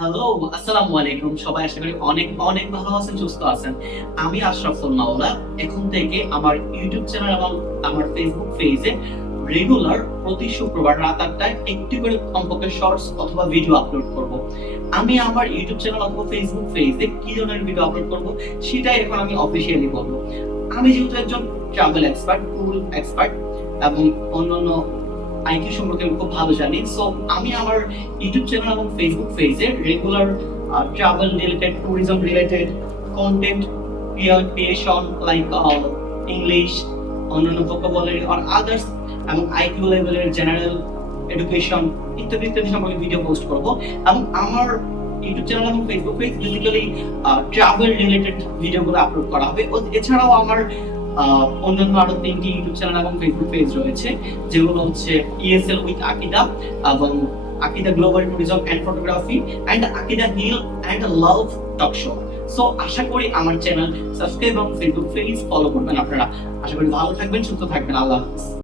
Hello আসসালামু আলাইকুম। সবাই আশা করি অনেক অনেক ভালো আছেন, সুস্থ আছেন। আমি আশরাফুল মাওলা। এখন থেকে আমার ইউটিউব চ্যানেল এবং আমার ফেসবুক পেজে রেগুলার প্রতি শুক্রবার রাত আটটায় একটি করে কমপক্ষে শর্টস অথবা ভিডিও আপলোড করব। আমি আমার ইউটিউব চ্যানেল অথবা ফেসবুক পেজে কি ধরনের ভিডিও আপলোড করব, সেটাই এখন আমি অফিসিয়ালি বলব। আমি যেহেতু একজন ট্রাভেল এক্সপার্ট ট্যুর এক্সপার্ট এবং অন্যান্য আইকিউ সম্পর্কে আমি খুব ভালো জানি। সো আমি আমার ইউটিউব চ্যানেল এবং ফেসবুক পেজে regular travel related tourism related content creation like English অন্যান্য ভোকাবুলারি অর আদার্স এবং আইকিউ লেভেলের জেনারেল এডুকেশন ইত্যাদি ইত্যাদি সম্পর্কে ভিডিও পোস্ট করব। এবং আমার ইউটিউব চ্যানেল এবং Facebook page basically travel related ভিডিওগুলো আপলোড করা হবে। এছাড়াও আমার অন্যান্য আরও তিনটি ইউটিউব চ্যানেল এবং ফেসবুক পেজ রয়েছে, যেগুলো হচ্ছে ইএসএল উইথ আকিদা এবং Akida global tourism and photography and Akida heal and love talk show so আশা করি আমার চ্যানেল সাবস্ক্রাইব এবং ফেসবুক পেজ ফলো করবেন আপনারা। আশা করি ভালো থাকবেন, সুস্থ থাকবেন। আল্লাহ হাফিজ।